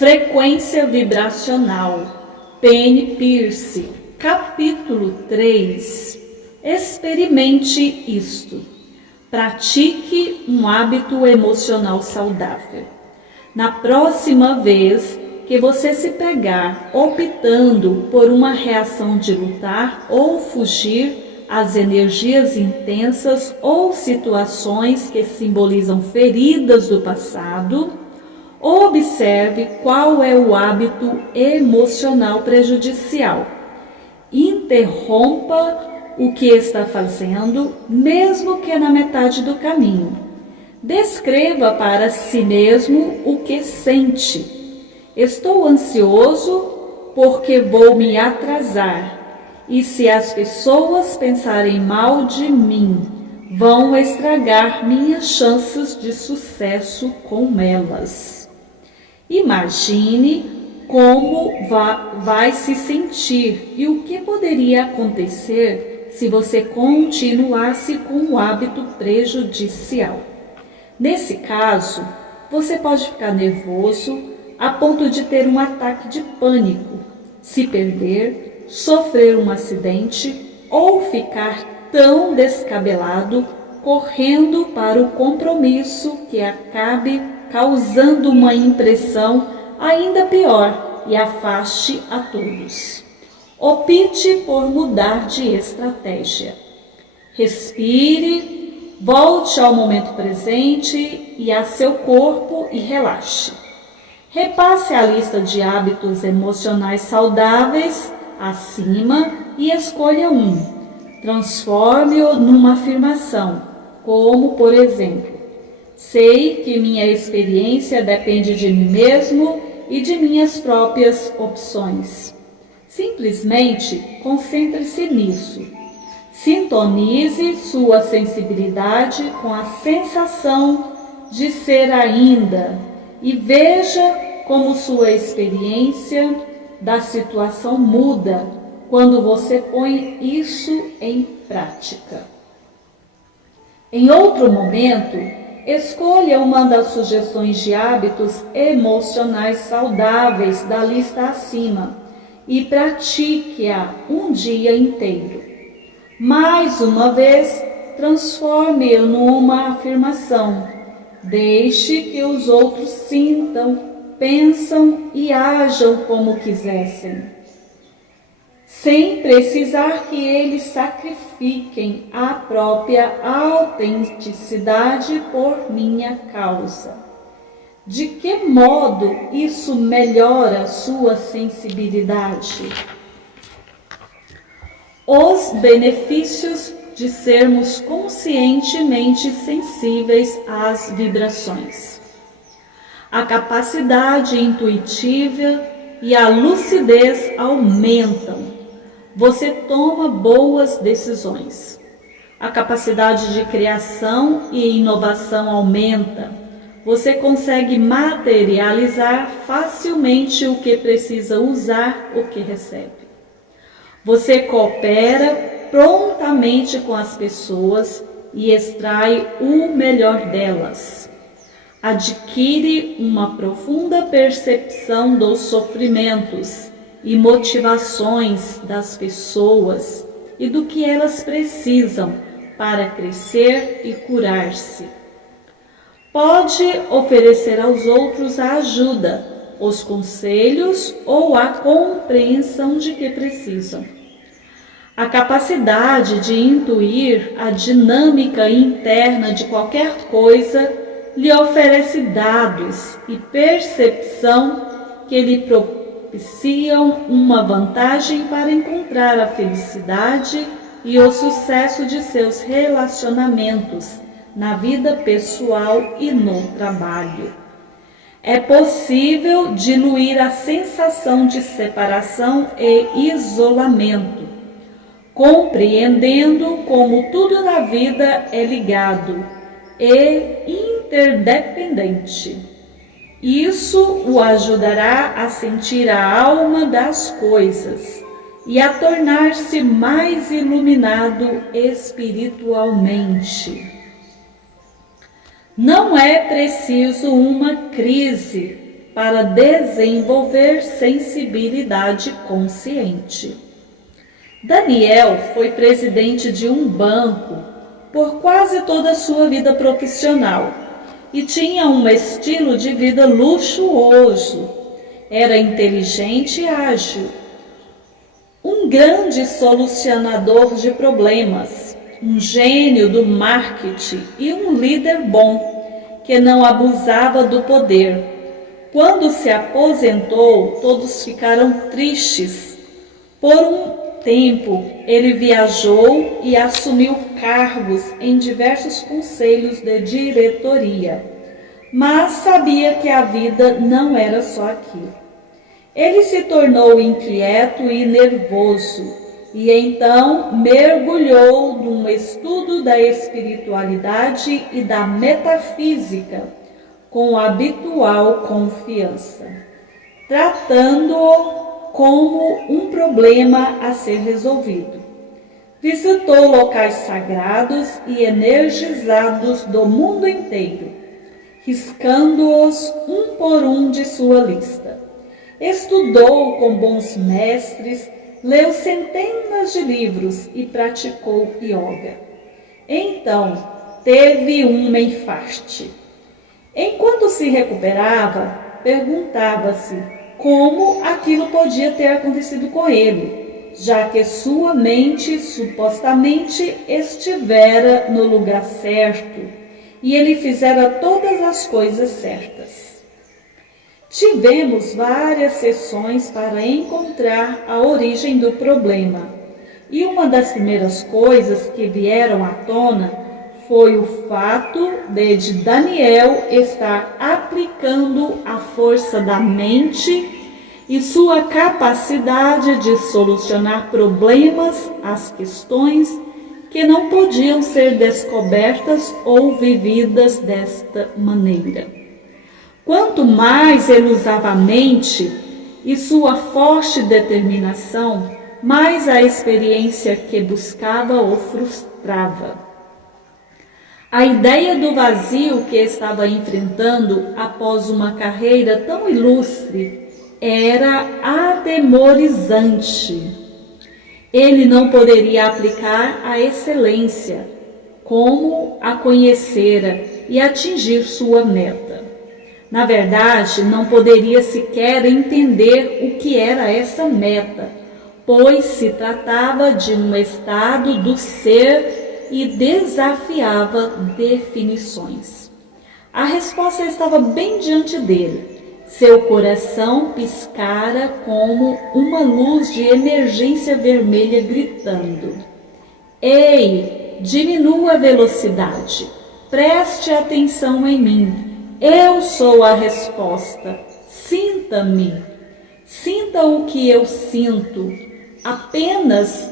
Frequência vibracional, Penny Pearce, capítulo 3. Experimente isto. Pratique um hábito emocional saudável. Na próxima vez que você se pegar optando por uma reação de lutar ou fugir às energias intensas ou situações que simbolizam feridas do passado, observe qual é o hábito emocional prejudicial. Interrompa o que está fazendo, mesmo que na metade do caminho. Descreva para si mesmo o que sente. Estou ansioso porque vou me atrasar. E se as pessoas pensarem mal de mim, vão estragar minhas chances de sucesso com elas. Imagine como vai se sentir e o que poderia acontecer se você continuasse com o hábito prejudicial. Nesse caso, você pode ficar nervoso a ponto de ter um ataque de pânico, se perder, sofrer um acidente ou ficar tão descabelado correndo para o compromisso que acabe causando uma impressão ainda pior e afaste a todos. Opte por mudar de estratégia. Respire, volte ao momento presente e a seu corpo e relaxe. Repasse a lista de hábitos emocionais saudáveis acima e escolha um. Transforme-o numa afirmação, como, por exemplo, sei que minha experiência depende de mim mesmo e de minhas próprias opções. Simplesmente concentre-se nisso. Sintonize sua sensibilidade com a sensação de ser ainda e veja como sua experiência da situação muda quando você põe isso em prática. Em outro momento, escolha uma das sugestões de hábitos emocionais saudáveis da lista acima e pratique-a um dia inteiro. Mais uma vez, transforme-o numa afirmação. Deixe que os outros sintam, pensam e ajam como quisessem, sem precisar que eles sacrifiquem a própria autenticidade por minha causa. De que modo isso melhora sua sensibilidade? Os benefícios de sermos conscientemente sensíveis às vibrações. A capacidade intuitiva e a lucidez aumentam. Você toma boas decisões. A capacidade de criação e inovação aumenta. Você consegue materializar facilmente o que precisa usar, o que recebe. Você coopera prontamente com as pessoas e extrai o melhor delas. Adquire uma profunda percepção dos sofrimentos e motivações das pessoas e do que elas precisam para crescer e curar-se. Pode oferecer aos outros a ajuda, os conselhos ou a compreensão de que precisam. A capacidade de intuir a dinâmica interna de qualquer coisa lhe oferece dados e percepção que lhe propiciam uma vantagem para encontrar a felicidade e o sucesso de seus relacionamentos na vida pessoal e no trabalho. É possível diluir a sensação de separação e isolamento, compreendendo como tudo na vida é ligado e interdependente. Isso o ajudará a sentir a alma das coisas e a tornar-se mais iluminado espiritualmente. Não é preciso uma crise para desenvolver sensibilidade consciente. Daniel foi presidente de um banco por quase toda a sua vida profissional e tinha um estilo de vida luxuoso. Era inteligente e ágil, um grande solucionador de problemas, um gênio do marketing e um líder bom, que não abusava do poder. Quando se aposentou, todos ficaram tristes. Por um tempo, ele viajou e assumiu cargos em diversos conselhos de diretoria, mas sabia que a vida não era só aquilo. Ele se tornou inquieto e nervoso e então mergulhou num estudo da espiritualidade e da metafísica com habitual confiança, tratando-o como um problema a ser resolvido. Visitou locais sagrados e energizados do mundo inteiro, riscando-os um por um de sua lista. Estudou com bons mestres, leu centenas de livros e praticou yoga. Então, teve um infarto. Enquanto se recuperava, perguntava-se como aquilo podia ter acontecido com ele, já que sua mente supostamente estivera no lugar certo e ele fizera todas as coisas certas. Tivemos várias sessões para encontrar a origem do problema, e uma das primeiras coisas que vieram à tona foi o fato de Daniel estar aplicando a força da mente e sua capacidade de solucionar problemas, as questões que não podiam ser descobertas ou vividas desta maneira. Quanto mais ele usava a mente e sua forte determinação, mais a experiência que buscava o frustrava. A ideia do vazio que estava enfrentando após uma carreira tão ilustre era atemorizante. Ele não poderia aplicar a excelência, como a conhecera e atingir sua meta. Na verdade, não poderia sequer entender o que era essa meta, pois se tratava de um estado do ser e desafiava definições. A resposta estava bem diante dele. Seu coração piscara como uma luz de emergência vermelha gritando: "Ei, diminua a velocidade, preste atenção em mim. Eu sou a resposta. Sinta-me. Sinta o que eu sinto. Apenas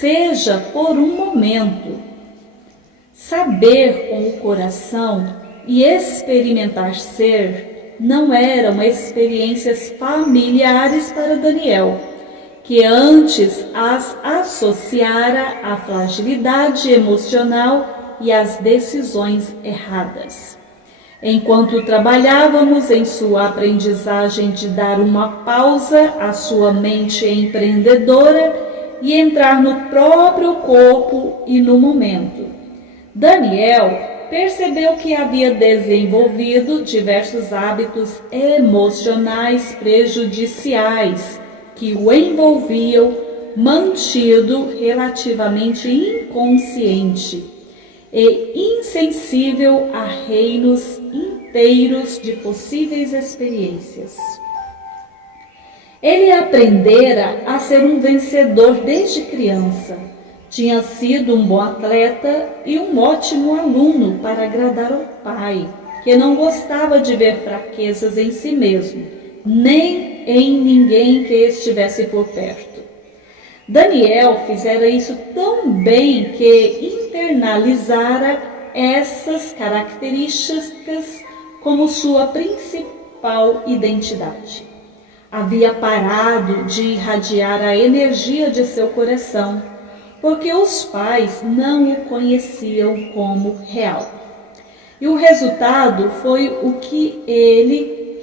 seja por um momento." Saber com o coração e experimentar ser não eram experiências familiares para Daniel, que antes as associara à fragilidade emocional e às decisões erradas. Enquanto trabalhávamos em sua aprendizagem de dar uma pausa à sua mente empreendedora e entrar no próprio corpo e no momento, Daniel percebeu que havia desenvolvido diversos hábitos emocionais prejudiciais que o envolviam, mantido relativamente inconsciente e insensível a reinos inteiros de possíveis experiências. Ele aprendera a ser um vencedor desde criança. Tinha sido um bom atleta e um ótimo aluno para agradar ao pai, que não gostava de ver fraquezas em si mesmo, nem em ninguém que estivesse por perto. Daniel fizera isso tão bem que internalizara essas características como sua principal identidade. Havia parado de irradiar a energia de seu coração, porque os pais não o conheciam como real. E o resultado foi o que ele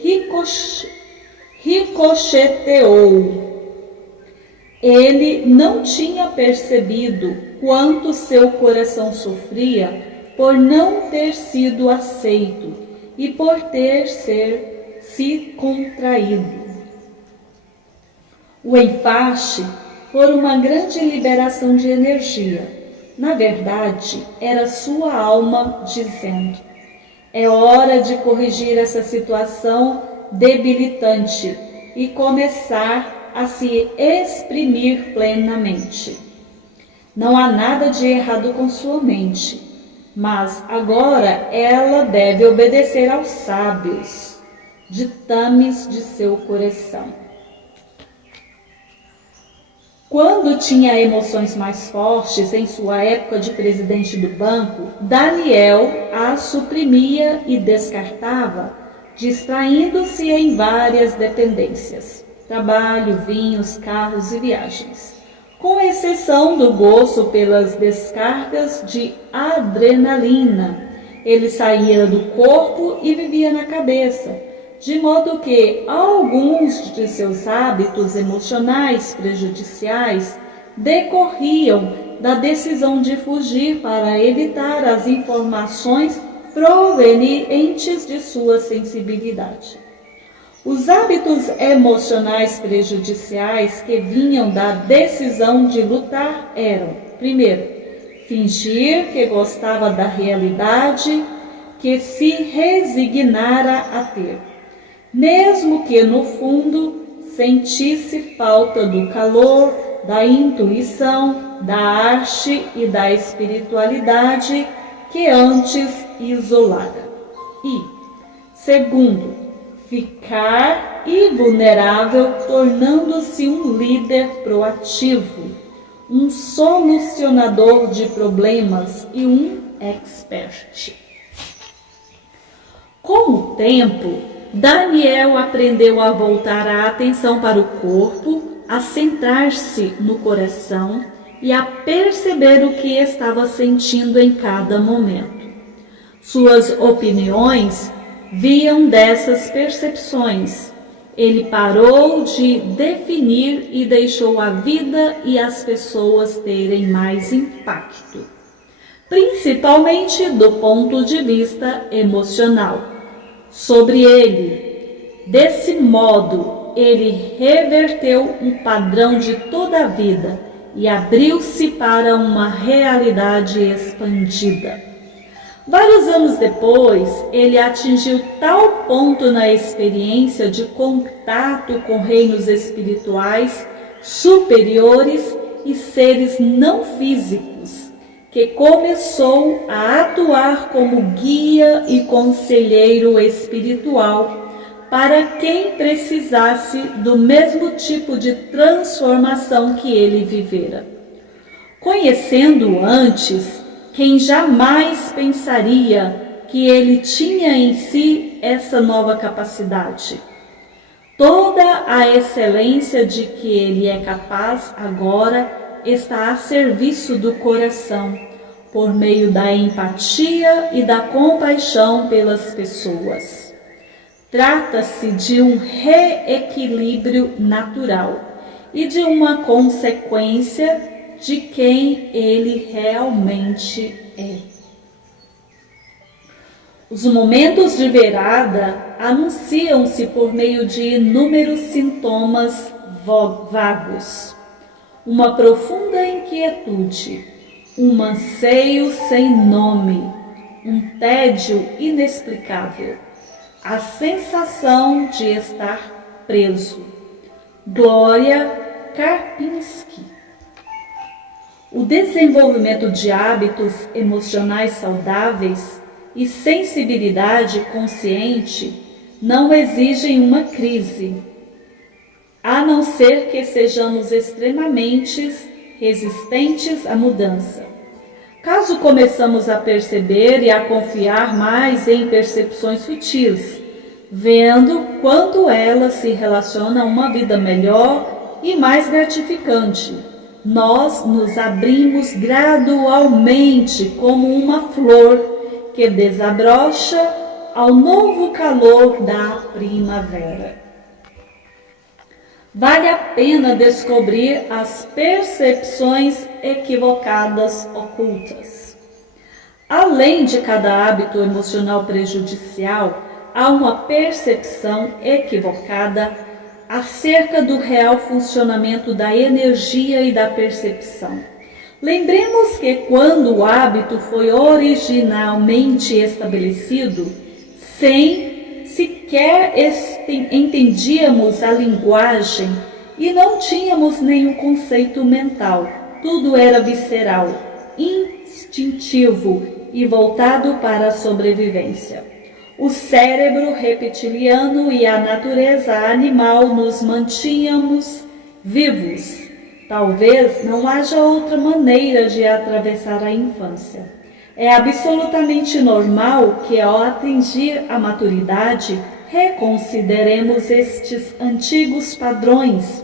ricocheteou. Ele não tinha percebido quanto seu coração sofria por não ter sido aceito e por ter se contraído. O enfaste foi uma grande liberação de energia. Na verdade, era sua alma dizendo: é hora de corrigir essa situação debilitante e começar a se exprimir plenamente. Não há nada de errado com sua mente, mas agora ela deve obedecer aos sábios ditames de seu coração. Quando tinha emoções mais fortes em sua época de presidente do banco, Daniel as suprimia e descartava, distraindo-se em várias dependências: trabalho, vinhos, carros e viagens, com exceção do gosto pelas descargas de adrenalina. Ele saía do corpo e vivia na cabeça, de modo que alguns de seus hábitos emocionais prejudiciais decorriam da decisão de fugir para evitar as informações provenientes de sua sensibilidade. Os hábitos emocionais prejudiciais que vinham da decisão de lutar eram: primeiro, fingir que gostava da realidade que se resignara a ter, mesmo que no fundo sentisse falta do calor, da intuição, da arte e da espiritualidade que antes isolara. E, segundo, ficar invulnerável, tornando-se um líder proativo, um solucionador de problemas e um expert. Com o tempo, Daniel aprendeu a voltar a atenção para o corpo, a centrar-se no coração e a perceber o que estava sentindo em cada momento. Suas opiniões viam dessas percepções. Ele parou de definir e deixou a vida e as pessoas terem mais impacto, principalmente do ponto de vista emocional, sobre ele. Desse modo, ele reverteu um padrão de toda a vida e abriu-se para uma realidade expandida. Vários anos depois, ele atingiu tal ponto na experiência de contato com reinos espirituais superiores e seres não físicos, que começou a atuar como guia e conselheiro espiritual para quem precisasse do mesmo tipo de transformação que ele vivera. Conhecendo-o antes, quem jamais pensaria que ele tinha em si essa nova capacidade? Toda a excelência de que ele é capaz agora está a serviço do coração, por meio da empatia e da compaixão pelas pessoas. Trata-se de um reequilíbrio natural e de uma consequência de quem ele realmente é. Os momentos de virada anunciam-se por meio de inúmeros sintomas vagos: uma profunda inquietude, um anseio sem nome, um tédio inexplicável, a sensação de estar preso. Glória Karpinski. O desenvolvimento de hábitos emocionais saudáveis e sensibilidade consciente não exigem uma crise, a não ser que sejamos extremamente resistentes à mudança. Caso começamos a perceber e a confiar mais em percepções sutis, vendo quanto elas se relacionam a uma vida melhor e mais gratificante, nós nos abrimos gradualmente como uma flor que desabrocha ao novo calor da primavera. Vale a pena descobrir as percepções equivocadas ocultas. Além de cada hábito emocional prejudicial, há uma percepção equivocada acerca do real funcionamento da energia e da percepção. Lembremos que quando o hábito foi originalmente estabelecido, sem sequer entendíamos a linguagem e não tínhamos nenhum conceito mental. Tudo era visceral, instintivo e voltado para a sobrevivência. O cérebro reptiliano e a natureza animal nos mantínhamos vivos. Talvez não haja outra maneira de atravessar a infância. É absolutamente normal que, ao atingir a maturidade, reconsideremos estes antigos padrões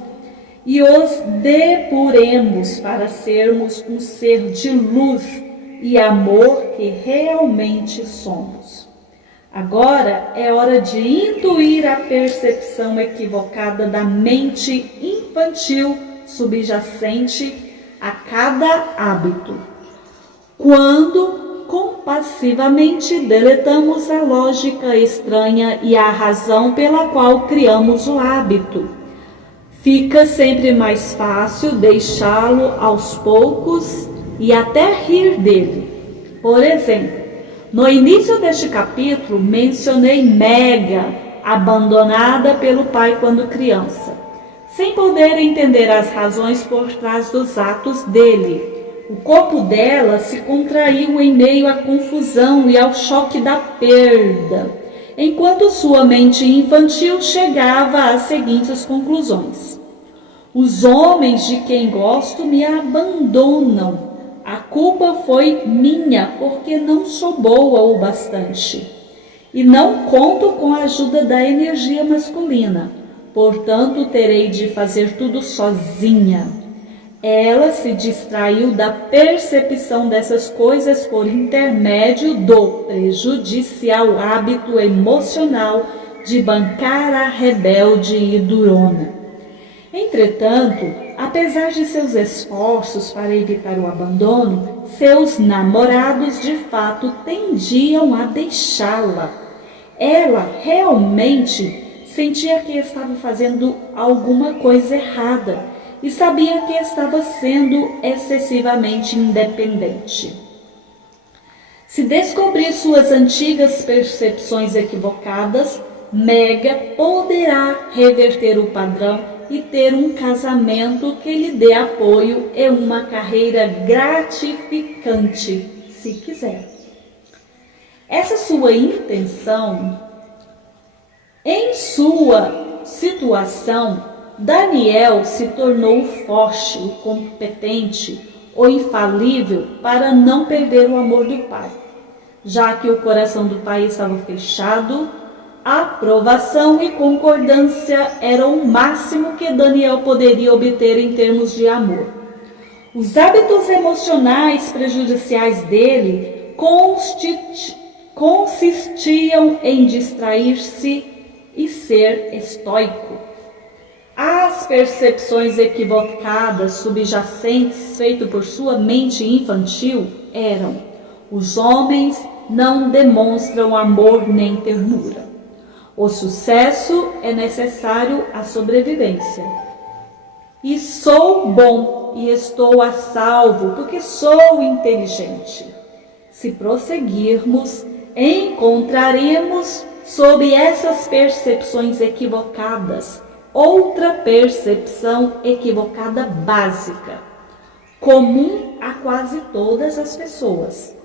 e os depuremos para sermos um ser de luz e amor que realmente somos. Agora é hora de intuir a percepção equivocada da mente infantil subjacente a cada hábito. Quando compassivamente deletamos a lógica estranha e a razão pela qual criamos o hábito, fica sempre mais fácil deixá-lo aos poucos e até rir dele. Por exemplo, no início deste capítulo mencionei Mega, abandonada pelo pai quando criança, sem poder entender as razões por trás dos atos dele. O corpo dela se contraiu em meio à confusão e ao choque da perda, enquanto sua mente infantil chegava às seguintes conclusões: os homens de quem gosto me abandonam. A culpa foi minha porque não sou boa o bastante. E não conto com a ajuda da energia masculina. Portanto, terei de fazer tudo sozinha. Ela se distraiu da percepção dessas coisas por intermédio do prejudicial hábito emocional de bancar a rebelde e durona. Entretanto, apesar de seus esforços para evitar o abandono, seus namorados de fato tendiam a deixá-la. Ela realmente sentia que estava fazendo alguma coisa errada e sabia que estava sendo excessivamente independente. Se descobrir suas antigas percepções equivocadas, Mega poderá reverter o padrão e ter um casamento que lhe dê apoio e uma carreira gratificante, se quiser. Essa sua intenção, em sua situação, Daniel se tornou forte, o competente, o infalível para não perder o amor do pai. Já que o coração do pai estava fechado, aprovação e concordância eram o máximo que Daniel poderia obter em termos de amor. Os hábitos emocionais prejudiciais dele consistiam em distrair-se e ser estoico. As percepções equivocadas subjacentes feitas por sua mente infantil eram: os homens não demonstram amor nem ternura. O sucesso é necessário à sobrevivência. E sou bom e estou a salvo porque sou inteligente. Se prosseguirmos, encontraremos sob essas percepções equivocadas outra percepção equivocada básica, comum a quase todas as pessoas.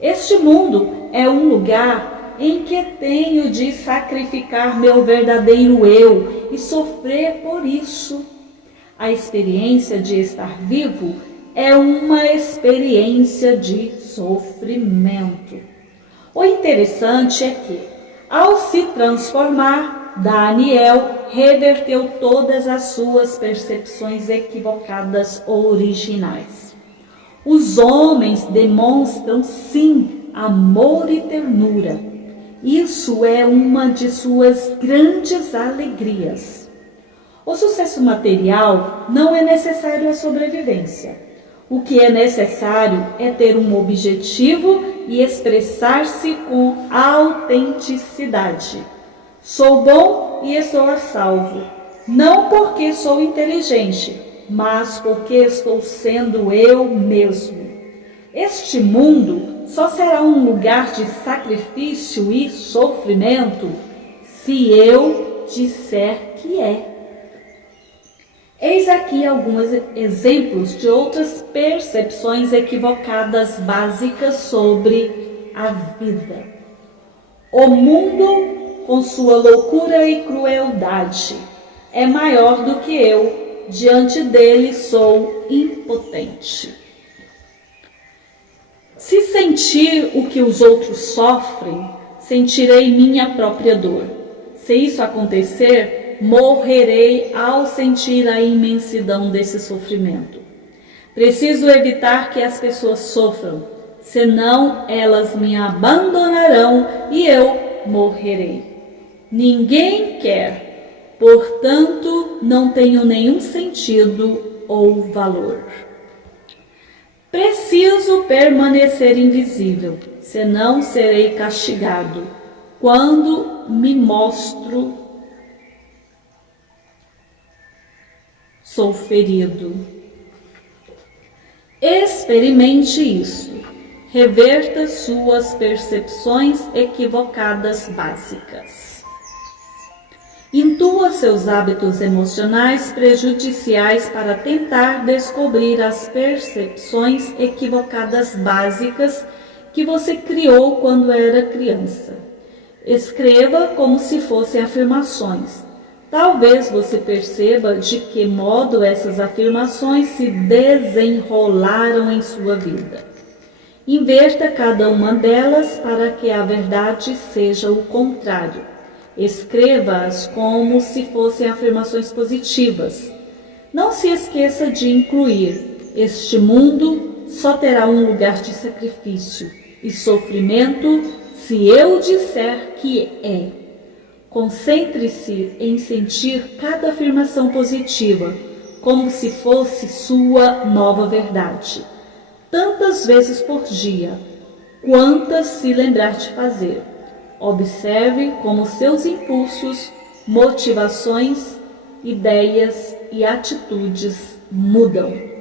Este mundo é um lugar em que tenho de sacrificar meu verdadeiro eu e sofrer por isso. A experiência de estar vivo é uma experiência de sofrimento. O interessante é que, ao se transformar, Daniel reverteu todas as suas percepções equivocadas originais. Os homens demonstram sim amor e ternura, Isso é uma de suas grandes alegrias. O sucesso material não é necessário à sobrevivência. O que é necessário é ter um objetivo e expressar-se com autenticidade. Sou bom e estou a salvo, não porque sou inteligente, mas porque estou sendo eu mesmo. Este mundo só será um lugar de sacrifício e sofrimento se eu disser que é. Eis aqui alguns exemplos de outras percepções equivocadas básicas sobre a vida. O mundo, com sua loucura e crueldade, é maior do que eu, diante dele sou impotente. Se sentir o que os outros sofrem, sentirei minha própria dor. Se isso acontecer, morrerei ao sentir a imensidão desse sofrimento. Preciso evitar que as pessoas sofram, senão elas me abandonarão e eu morrerei. Ninguém quer, portanto, não tenho nenhum sentido ou valor. Preciso permanecer invisível, senão serei castigado quando me mostro. Sou ferido. Experimente isso. Reverta suas percepções equivocadas básicas. Intua seus hábitos emocionais prejudiciais para tentar descobrir as percepções equivocadas básicas que você criou quando era criança. Escreva como se fossem afirmações. Talvez você perceba de que modo essas afirmações se desenrolaram em sua vida. Inverta cada uma delas para que a verdade seja o contrário. Escreva-as como se fossem afirmações positivas. Não se esqueça de incluir: este mundo só terá um lugar de sacrifício e sofrimento se eu disser que é. Concentre-se em sentir cada afirmação positiva, como se fosse sua nova verdade. Tantas vezes por dia, quantas se lembrar de fazer. Observe como seus impulsos, motivações, ideias e atitudes mudam.